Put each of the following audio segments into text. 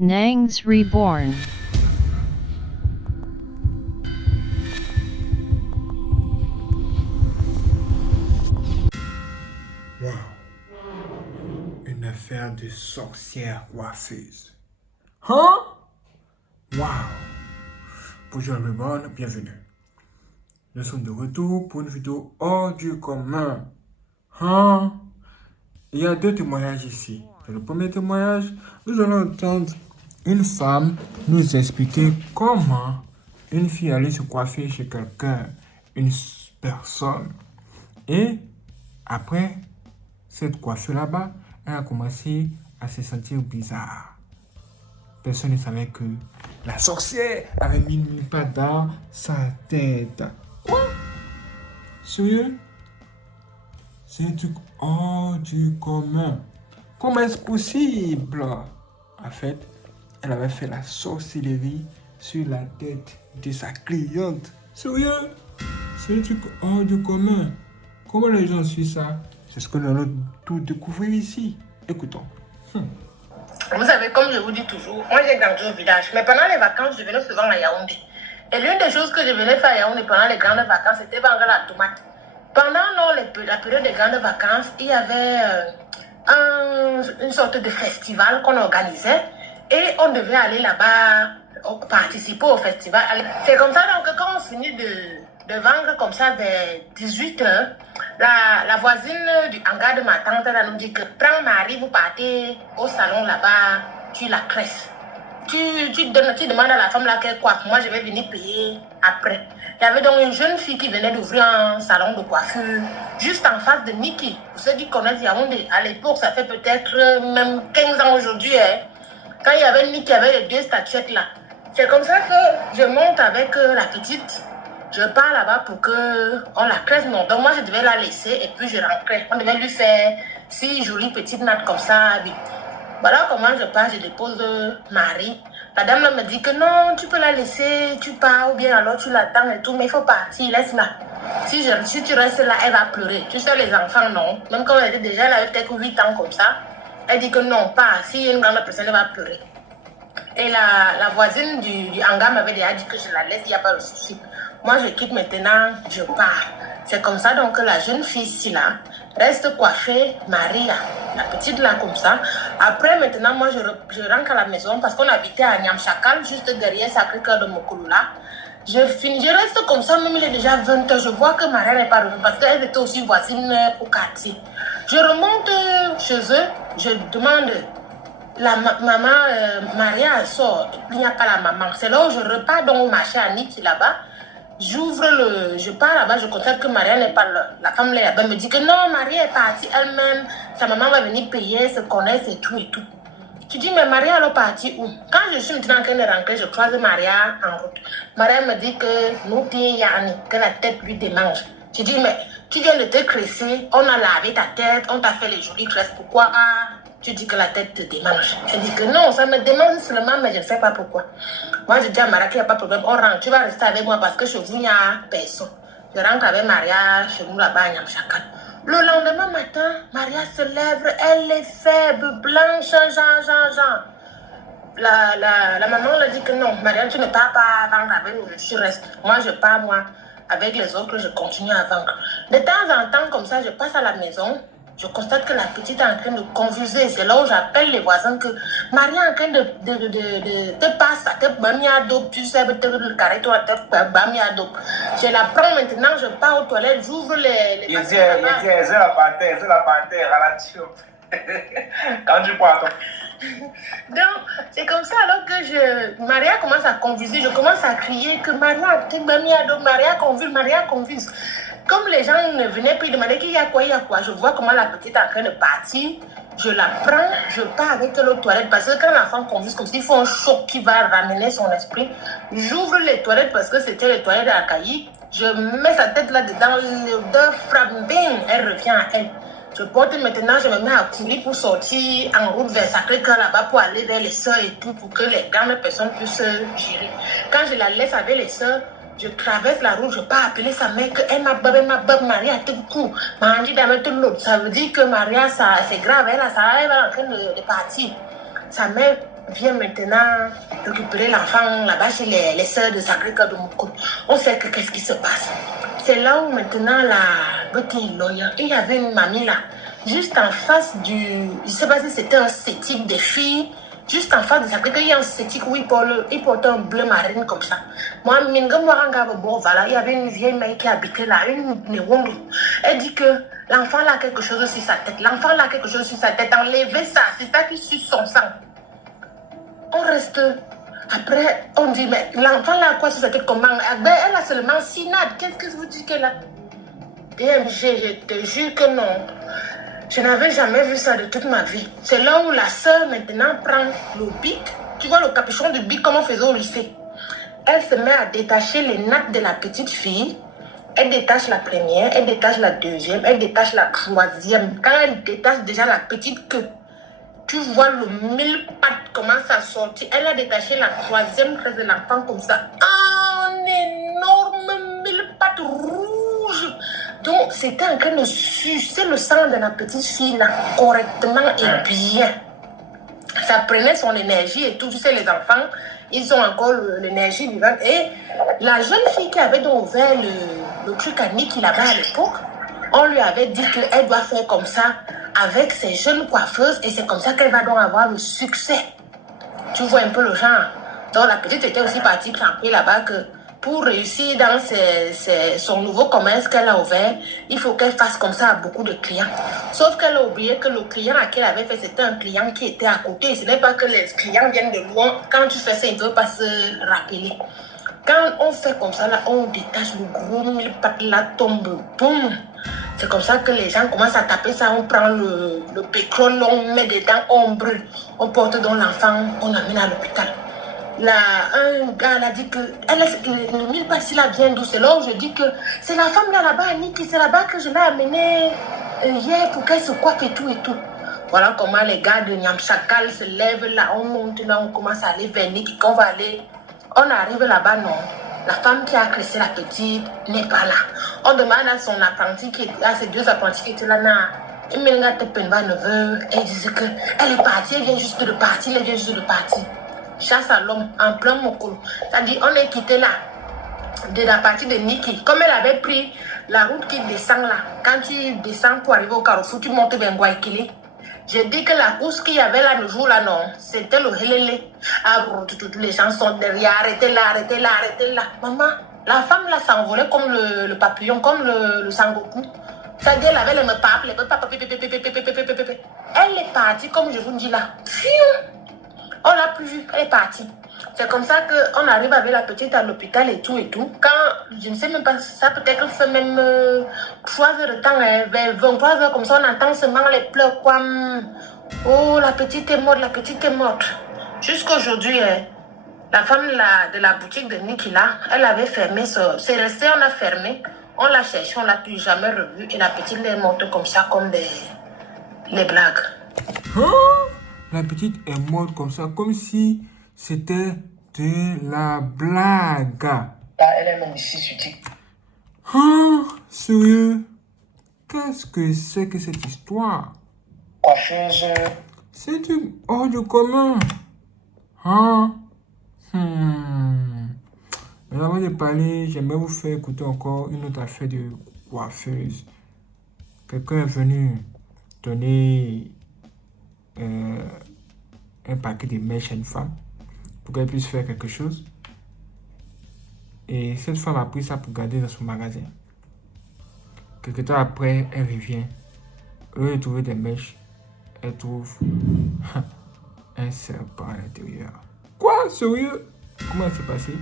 Nangs Reborn. Wow. Une affaire de sorcière coiffeuse. Hein? Wow. Bonjour everyone, bienvenue. Nous sommes de retour pour une vidéo hors du commun. Hein? Il y a deux témoignages ici. Dans le premier témoignage, nous allons entendre une femme nous expliquer comment une fille allait se coiffer chez quelqu'un, une personne. Et après cette coiffure là-bas, elle a commencé à se sentir bizarre. Personne ne savait que la sorcière avait mis une patte dans sa tête. Quoi? Sérieux? C'est un truc hors du commun. Comment est-ce possible? En fait, elle avait fait la sorcellerie sur la tête de sa cliente. Sérieux? C'est un truc hors du commun. Comment les gens suivent ça? C'est ce que nous allons tout découvrir ici. Écoutons. Vous savez, comme je vous dis toujours, moi j'ai grandi au village, mais pendant les vacances, je venais souvent à Yaoundé. Et l'une des choses que je venais faire à Yaoundé pendant les grandes vacances, c'était vendre la tomate. Pendant la période des grandes vacances, il y avait une sorte de festival qu'on organisait et on devait aller là-bas participer au festival. C'est comme ça donc quand on finit de vendre comme ça vers 18h, la voisine du hangar de ma tante elle nous dit que prends Marie, vous partez au salon là-bas, tu la cresses. Tu demandes à la femme là qu'elle coiffe. Moi, je vais venir payer après. Il y avait donc une jeune fille qui venait d'ouvrir un salon de coiffure juste en face de Niki. Pour ceux qui connaissent Yaoundé, à l'époque, ça fait peut-être même 15 ans aujourd'hui. Hein, quand il y avait Niki, il y avait les deux statuettes là. C'est comme ça que je monte avec la petite. Je pars là-bas pour qu'on la crève. Non, donc moi, je devais la laisser et puis je rentrais. On devait lui faire 6 jolies petites nattes comme ça. Voilà comment je pars, je dépose Marie. La dame là me dit que non, tu peux la laisser, tu pars ou bien alors tu l'attends et tout, mais il faut partir, laisse-la. Si tu restes là, elle va pleurer. Tu sais, les enfants, non. Même quand elle était déjà, elle avait peut-être 8 ans comme ça. Elle dit que non, pas. Si une grande personne, elle va pleurer. Et la voisine du hangar m'avait déjà dit que je la laisse, il n'y a pas de souci. Moi, je quitte maintenant, je pars. C'est comme ça donc que la jeune fille ici là reste coiffée, Maria, la petite là comme ça. Après maintenant, moi je rentre à la maison parce qu'on habitait à Nyamchakal, juste derrière Sacré-Cœur de Mokouloula. Je reste comme ça, même il est déjà 20h, je vois que Maria n'est pas revenue parce qu'elle était aussi voisine au quartier. Je remonte chez eux, je demande... La maman, Maria, elle sort. Il n'y a pas la maman. C'est là où je repars donc au marché à Niki là-bas. Je pars là-bas, je constate que Maria n'est pas là. La femme là-bas me dit que non, Maria est partie elle-même. Sa maman va venir payer, se connaître et tout et tout. Tu dis, mais Maria, elle est partie où? Quand je suis maintenant en train de rentrer, je croise Maria en route. Maria me dit que nous, Yanni, que la tête lui démange. Tu dis, mais tu viens de te cresser, on a lavé ta tête, on t'a fait les jolies tresses. Pourquoi tu dis que la tête te démange? Je dis que non, ça me démange seulement, mais je ne sais pas pourquoi. Moi, je dis à Maria qu'il n'y a pas de problème. On rentre, tu vas rester avec moi parce que chez vous, il n'y a personne. Je rentre avec Maria chez nous là-bas à Nyamchakal. Le lendemain matin, Maria se lève, elle est faible, blanche, genre. La maman lui dit que non, Maria, tu ne pars pas vendre avec nous, tu restes. Moi, je pars, moi, avec les autres, je continue à vendre. De temps en temps, comme ça, je passe à la maison, je constate que la petite est en train de confuser. C'est là où j'appelle les voisins que Maria est en train de te passer, te bamia d'eau, tu sais, te carré, toi, te bamia d'eau. Je la prends maintenant, je pars aux toilettes, j'ouvre les il dit la panthère, ralentis. Quand tu prends Donc, c'est comme ça alors que Maria commence à confuser, je commence à crier que Maria, te bamia d'eau, Maria confuse. Comme les gens ne venaient plus demander qu'il y a quoi, je vois comment la petite est en train de partir. Je la prends, je pars avec elle aux toilettes parce que quand l'enfant confuse comme s'il faut un choc qui va ramener son esprit, j'ouvre les toilettes parce que c'était les toilettes à Kayi. Je mets sa tête là-dedans, l'odeur frappe, bing, elle revient à elle. Je porte maintenant, je me mets à courir pour sortir en route vers Sacré-Cœur là-bas pour aller vers les soeurs et tout pour que les grandes personnes puissent gérer. Quand je la laisse avec les soeurs, je traverse la route, je pars appeler sa mère que elle m'a Maria tout le coup. Ça veut dire que Maria, c'est grave, elle est en train de partir. Sa mère vient maintenant récupérer l'enfant là-bas chez les sœurs de Sacré-Cœur de Moukoul. On sait que qu'est-ce qui se passe. C'est là où maintenant la petite lawyer, il y avait une mamie là, juste en face du, je ne sais pas si c'était un cétique des filles, juste en face de Sacré-Cœur, il y a un cétique où il portait un bleu marine comme ça. Moi, voilà, il y avait une vieille mère qui habitait là, une Néwondo. Elle dit que l'enfant là a quelque chose sur sa tête. L'enfant là a quelque chose sur sa tête. Enlevez ça, c'est ça qui suce son sang. On reste. Après, on dit, mais l'enfant là a quoi sur sa tête? Comment? Elle a seulement 6 nattes. Qu'est-ce que vous dites qu'elle a? DMG, je te jure que non. Je n'avais jamais vu ça de toute ma vie. C'est là où la sœur maintenant prend le bic. Tu vois le capuchon du bic comme on faisait au lycée. Elle se met à détacher les nattes de la petite fille. Elle détache la première, elle détache la deuxième, elle détache la troisième. Quand elle détache déjà la petite queue, tu vois le mille pattes commence à sortir. Elle a détaché la troisième tresse de l'enfant comme ça. Un énorme mille pattes rouge. Donc, c'était en train de sucer le sang de la petite fille là, correctement et bien. Ça prenait son énergie et tout. Tu sais, les enfants, ils ont encore l'énergie vivante. Et la jeune fille qui avait donc ouvert le truc à Niki là-bas à l'époque, on lui avait dit qu'elle doit faire comme ça avec ses jeunes coiffeuses et c'est comme ça qu'elle va donc avoir le succès. Tu vois un peu le genre. Donc la petite était aussi partie camper là-bas que pour réussir dans son nouveau commerce qu'elle a ouvert, il faut qu'elle fasse comme ça à beaucoup de clients. Sauf qu'elle a oublié que le client à qui elle avait fait, c'était un client qui était à côté. Ce n'est pas que les clients viennent de loin. Quand tu fais ça, ils ne peuvent pas se rappeler. Quand on fait comme ça, là, on détache le gros mille pattes, là, tombe, boum. C'est comme ça que les gens commencent à taper ça. On prend le pétrole, on met dedans, on brûle. On porte dans l'enfant, on l'amène à l'hôpital. Là, un gars a dit que le mille pattes là vient d'où? C'est là où je dis que c'est la femme là-bas, Aniki, c'est là-bas que je l'ai amenée hier pour qu'elle se coiffe et tout et tout. Voilà comment les gars de Nyamchakal se lèvent là, on monte là, on commence à aller vers Niki, qu'on va aller. On arrive là-bas, non. La femme qui a crissé la petite n'est pas là. On demande à son apprenti, à ses 2 apprentis qui étaient là, et ils disent qu'elle est partie, elle vient juste de partir, elle vient juste de partir. Chasse à l'homme, en plein Mokolo. C'est-à-dire, on est quitté là, de la partie de Niki. Comme elle avait pris la route qui descend là, quand tu descends pour arriver au carrefour, tu montes vers Ngwaikili. J'ai dit que la course qu'il y avait là le jour là, non, c'était le helele. Ah, les gens sont derrière, arrêtez là, arrêtez là, arrêtez là. Maman, la femme là s'envolait comme le papillon, comme le Sangoku. C'est-à-dire, elle avait les me papes, elle est partie, comme je vous dis là. On l'a plus vue, elle est partie. C'est comme ça qu'on arrive avec la petite à l'hôpital et tout et tout. Quand, je ne sais même pas, ça peut-être fait même 3 heures de temps, vers 23 heures comme ça, on entend seulement les pleurs comme oh, la petite est morte, la petite est morte. Jusqu'aujourd'hui, la femme de la boutique de Niki là, elle avait fermé, c'est resté, on a fermé, on l'a cherché, on l'a plus jamais revu et la petite est morte comme ça, comme les blagues. Hein? La petite est morte comme ça, comme si c'était de la blague. Là, elle est même ici sur TikTok. Hein? Sérieux? Qu'est-ce que c'est que cette histoire? Coiffeuse. C'est du hors du commun. Hein? Mais avant de parler, j'aimerais vous faire écouter encore une autre affaire de coiffeuse. Quelqu'un est venu donner un paquet de mèches à une femme pour qu'elle puisse faire quelque chose. Et cette femme a pris ça pour garder dans son magasin. Quelque temps après, elle revient. Au lieu de trouver des mèches, elle trouve un serpent à l'intérieur. Quoi? Sérieux? Comment ça s'est passé?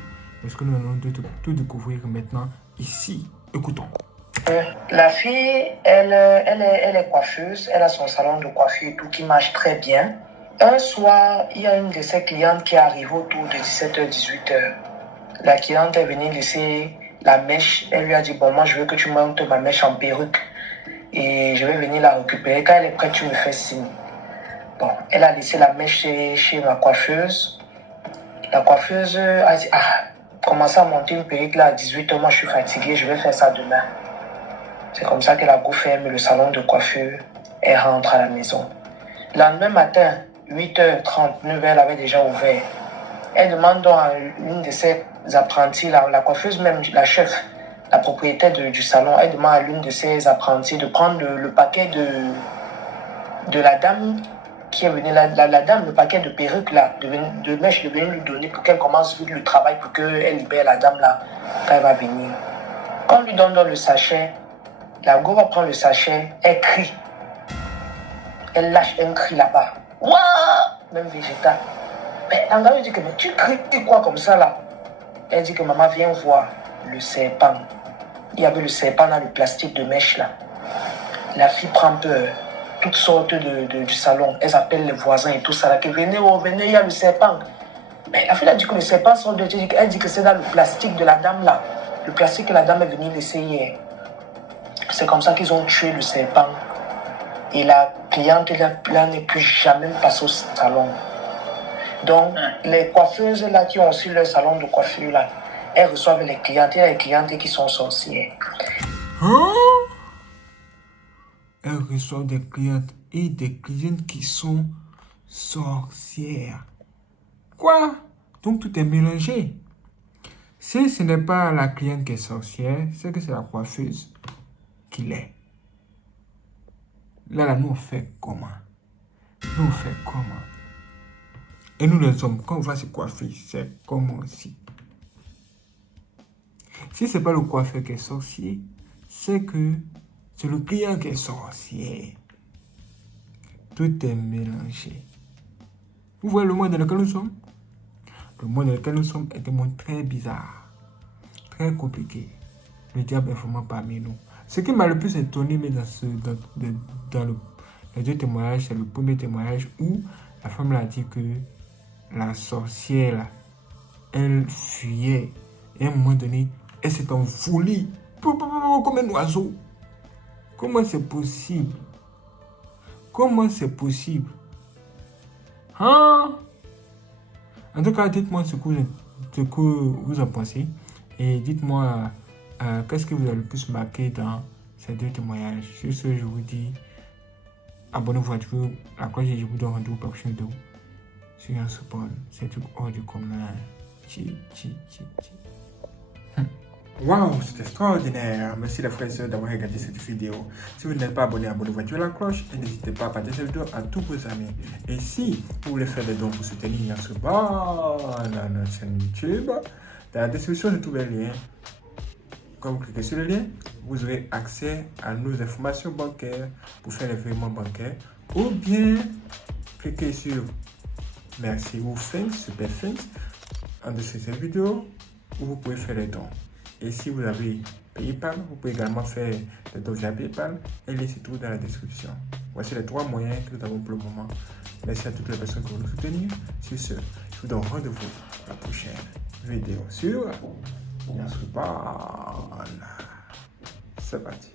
Est-ce que nous allons tout découvrir maintenant ici? Écoutons. La fille, elle est coiffeuse, elle a son salon de coiffure et tout qui marche très bien. Un soir, il y a une de ses clientes qui arrive autour de 17h, 18h. La cliente est venue laisser la mèche. Elle lui a dit, bon, moi, je veux que tu montes ma mèche en perruque. Et je vais venir la récupérer. Quand elle est prête, tu me fais signe. Bon, elle a laissé la mèche chez ma coiffeuse. La coiffeuse a dit, commencez à monter une perruque là à 18h. Moi, je suis fatiguée, je vais faire ça demain. C'est comme ça qu'elle a fermé le salon de coiffure. Elle rentre à la maison. Le lendemain matin, 8h30, 9h, elle avait déjà ouvert. Elle demande donc à l'une de ses apprenties, la coiffeuse même, la chef, la propriétaire du salon, elle demande à l'une de ses apprenties de prendre le paquet de la dame qui est venue, la dame, le paquet de perruques là, de mèche, de venir lui donner pour qu'elle commence vite le travail, pour qu'elle libère la dame là, quand elle va venir. Quand on lui donne dans le sachet, la go va prendre le sachet, elle crie. Elle lâche un cri là-bas. Waouh! Même végétal. Mais Tanga lui dit que mais tu cries quoi comme ça là? Elle dit que maman viens voir le serpent. Il y avait le serpent dans le plastique de mèche là. La fille prend peur. Toutes sortes du salon. Elles appellent les voisins et tout ça là. Que venez, oh venez, il y a le serpent. Mais la fille a dit que le serpent sort de Dieu. Elle dit que c'est dans le plastique de la dame là. Le plastique que la dame est venue laisser hier. C'est comme ça qu'ils ont tué le serpent. Et la cliente là n'est plus jamais passée au salon. Donc, les coiffeuses là qui ont aussi leur salon de coiffure là, elles reçoivent les clientes et les clientes qui sont sorcières. Hein? Elles reçoivent des clientes et des clientes qui sont sorcières. Quoi? Donc tout est mélangé. Si ce n'est pas la cliente qui est sorcière, c'est que c'est la coiffeuse qui l'est. Là, nous on fait comment? Nous on fait comment? Et nous les hommes, quand on va se coiffer, c'est comment aussi? Si ce n'est pas le coiffeur qui est sorcier, c'est que c'est le client qui est sorcier. Tout est mélangé. Vous voyez le monde dans lequel nous sommes? Le monde dans lequel nous sommes est un monde très bizarre, très compliqué. Le diable est vraiment parmi nous. Ce qui m'a le plus étonné mais dans les deux témoignages, c'est le premier témoignage où la femme a dit que la sorcière, elle fuyait. Et à un moment donné, elle s'est envolée comme un oiseau. Comment c'est possible? Comment c'est possible? Hein? En tout cas, dites-moi ce que vous en pensez. Et dites-moi qu'est-ce que vous avez le plus marqué dans ces deux témoignages. Sur ce, je vous dis abonnez-vous à la cloche et je vous donne rendez-vous pour la prochaine vidéo. Sur un spawn, c'est tout hors du commun. Waouh, c'est extraordinaire. Merci les frères et sœurs d'avoir regardé cette vidéo. Si vous n'êtes pas abonné, abonnez-vous à la cloche et n'hésitez pas à partager cette vidéo à tous vos amis. Et si vous voulez faire des dons pour soutenir Yasuba dans notre chaîne YouTube, dans la description, je trouve les liens. Quand vous cliquez sur le lien, vous aurez accès à nos informations bancaires pour faire les virements bancaires. Ou bien, cliquez sur Merci ou Thanks, Super Thanks, en dessous de cette vidéo, où vous pouvez faire les dons. Et si vous avez PayPal, vous pouvez également faire des dons via PayPal. Et laissez tout dans la description. Voici les 3 moyens que nous avons pour le moment. Merci à toutes les personnes qui vont nous soutenir. Sur ce, je vous donne rendez-vous pour la prochaine vidéo sur Yasuba. C'est parti.